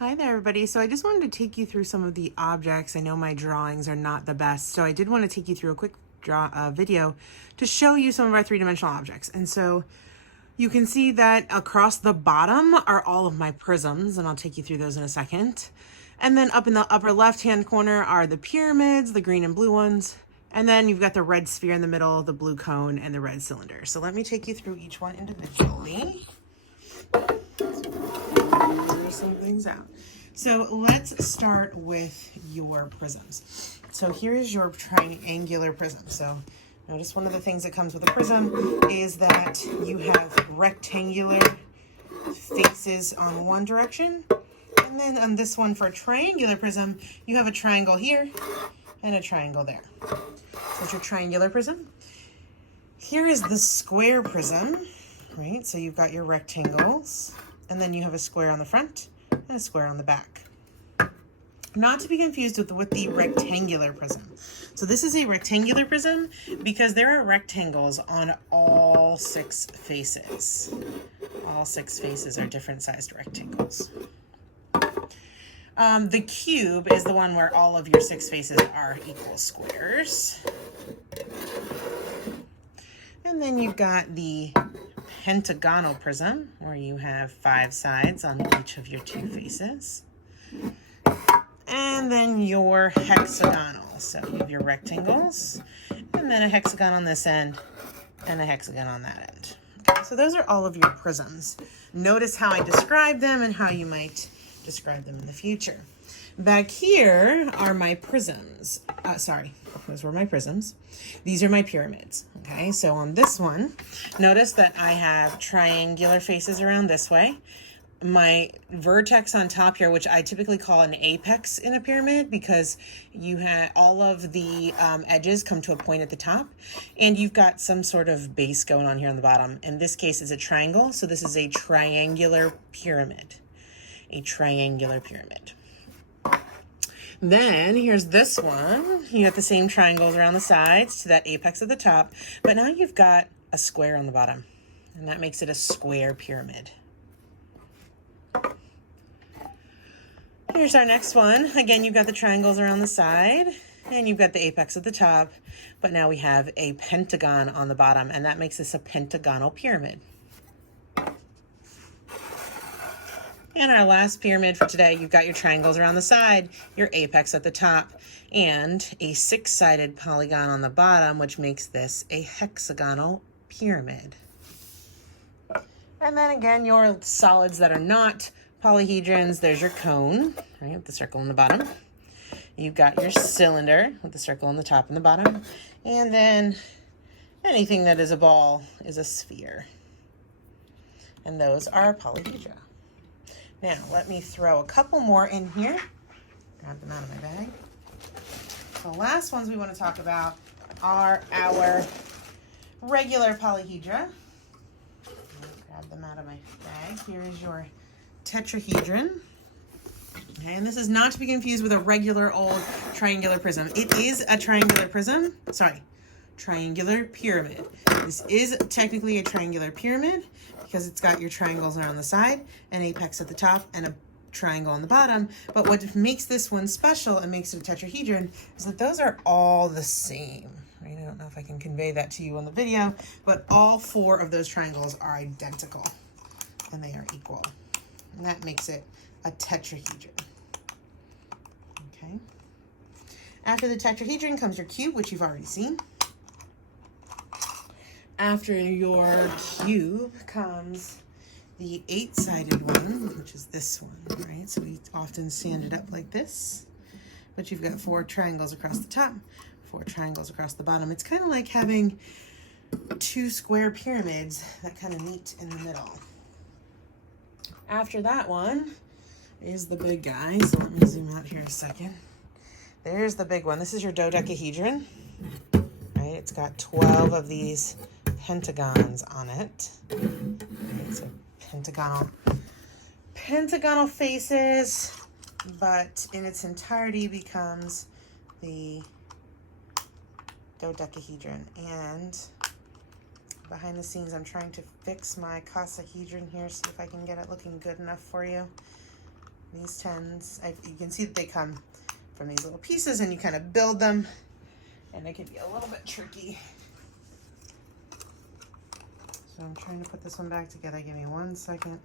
Hi there, everybody. So I just wanted to take you through some of the objects. I know my drawings are not the best, so I did want to take you through a quick video to show you some of our three-dimensional objects. And so you can see that across the bottom are all of my prisms, and I'll take you through those in a second. And then up in the upper left-hand corner are the pyramids, the green and blue ones. And then you've got the red sphere in the middle, the blue cone, and the red cylinder. So let me take you through each one individually. Figure some things out. So let's start with your prisms. So here is your triangular prism. So notice one of the things that comes with a prism is that you have rectangular faces on one direction. And then on this one for a triangular prism, you have a triangle here and a triangle there. So it's your triangular prism. Here is the square prism, right? So you've got your rectangles, and then you have a square on the front and a square on the back. Not to be confused with the rectangular prism. So this is a rectangular prism because there are rectangles on all 6 faces. All 6 faces are different sized rectangles. The cube is the one where all of your 6 faces are equal squares. And then you've got the pentagonal prism, where you have 5 sides on each of your 2 faces. And then your hexagonal. So you have your rectangles, and then a hexagon on this end, and a hexagon on that end. Okay, so those are all of your prisms. Notice how I describe them and how you might describe them in the future. Back here are my prisms. Those were my prisms. These are my pyramids. Okay, so on this one, notice that I have triangular faces around this way. My vertex on top here, which I typically call an apex in a pyramid, because you have all of the edges come to a point at the top, and you've got some sort of base going on here on the bottom. In this case, it's a triangle, so this is a triangular pyramid. A triangular pyramid. Then here's this one. You got the same triangles around the sides to that apex at the top, but now you've got a square on the bottom, and that makes it a square pyramid. Here's our next one. Again, you've got the triangles around the side, and you've got the apex at the top, but now we have a pentagon on the bottom, and that makes this a pentagonal pyramid. And our last pyramid for today, you've got your triangles around the side, your apex at the top, and a 6-sided polygon on the bottom, which makes this a hexagonal pyramid. And then again, your solids that are not polyhedrons, there's your cone, right, with the circle in the bottom. You've got your cylinder with the circle on the top and the bottom. And then anything that is a ball is a sphere. And those are polyhedra. Now, let me throw a couple more in here. Grab them out of my bag. The last ones we want to talk about are our regular polyhedra. Grab them out of my bag. Here is your tetrahedron. Okay, and this is not to be confused with a regular old triangular prism. It is a triangular prism. Triangular pyramid. This is technically a triangular pyramid because it's got your triangles around the side, an apex at the top, and a triangle on the bottom. But what makes this one special and makes it a tetrahedron is that those are all the same. Right? I don't know if I can convey that to you on the video, but all 4 of those triangles are identical and they are equal. And that makes it a tetrahedron. Okay. After the tetrahedron comes your cube, which you've already seen. After your cube comes the 8-sided one, which is this one, right? So we often stand it up like this, but you've got 4 triangles across the top, 4 triangles across the bottom. It's kind of like having 2 square pyramids that kind of meet in the middle. After that one is the big guy. So let me zoom out here a second. There's the big one. This is your dodecahedron, right? It's got 12 of these pentagons on it. Right, so pentagonal faces, but in its entirety becomes the dodecahedron. And behind the scenes, I'm trying to fix my icosahedron here, see if I can get it looking good enough for you. These tens, you can see that they come from these little pieces and you kind of build them, and it can be a little bit tricky. So I'm trying to put this one back together. Give me 1 second.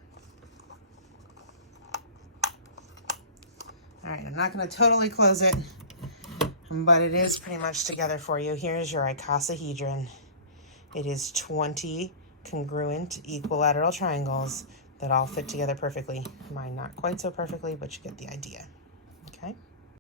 All right, I'm not going to totally close it, but it is pretty much together for you. Here's your icosahedron. It is 20 congruent equilateral triangles that all fit together perfectly. Mine not quite so perfectly, but you get the idea.